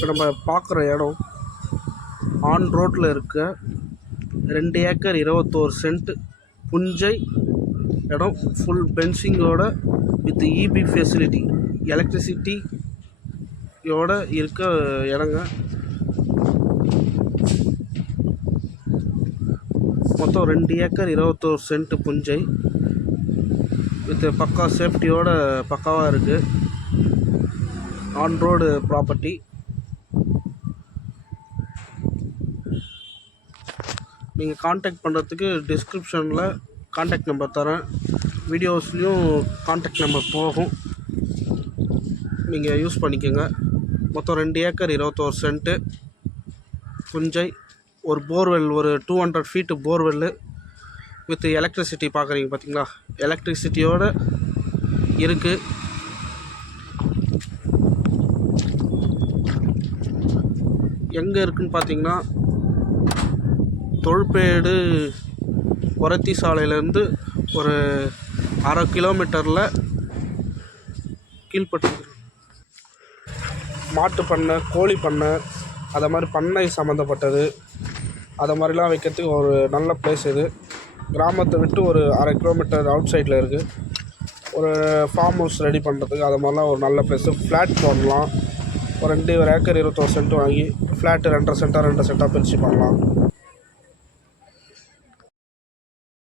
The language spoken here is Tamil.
இப்போ நம்ம பார்க்குற இடம் ஆன் ரோட்டில் இருக்க 2 ஏக்கர் 21 சென்ட் புஞ்சை இடம். ஃபுல் பென்சிங்கோட வித் இபி ஃபெசிலிட்டி, எலக்ட்ரிசிட்டியோட இருக்க இடங்க. மொத்தம் 2 ஏக்கர் 21 சென்ட் புஞ்சை வித் பக்கா சேஃப்டியோட பக்காவாக இருக்குது. On road property. நீங்கள் காண்டாக்ட் பண்ணுறதுக்கு டிஸ்கிரிப்ஷனில் காண்டாக்ட் நம்பர் தரேன், வீடியோஸ்லேயும் காண்டாக்ட் நம்பர் போகும், நீங்கள் யூஸ் பண்ணிக்கோங்க. மொத்தம் 2 ஏக்கர் 21 சென்ட்டு புஞ்சை. ஒரு போர்வெல், ஒரு 200 ஃபீட்டு போர்வெல்லு வித் எலக்ட்ரிசிட்டி பார்க்குறீங்க பார்த்தீங்களா, எலக்ட்ரிசிட்டியோடு இருக்குது. எங்கே இருக்குதுன்னு பார்த்தீங்கன்னா, தொல்பேடு ஒரத்தி சாலையிலேருந்து ஒரு 1/2 கிலோமீட்டரில் கீழ்பட்டு. மாட்டு பண்ணை, கோழி பண்ணை, அதை மாதிரி பண்ணை சம்மந்தப்பட்டது, அதை மாதிரிலாம் வைக்கிறதுக்கு ஒரு நல்ல பிளேஸ் இது. கிராமத்தை விட்டு ஒரு 1/2 கிலோமீட்டர் அவுட் சைடில் இருக்குது. ஒரு ஃபார்ம் ஹவுஸ் ரெடி பண்ணுறதுக்கு அது மாதிரிலாம் ஒரு நல்ல பிளேஸு. ஃப்ளாட் போடலாம். ஒரு 2 ஏக்கர் 21 சென்ட் வாங்கி ஃப்ளாட்டு 2.5 சென்ட்டாக பிரித்து பண்ணலாம்.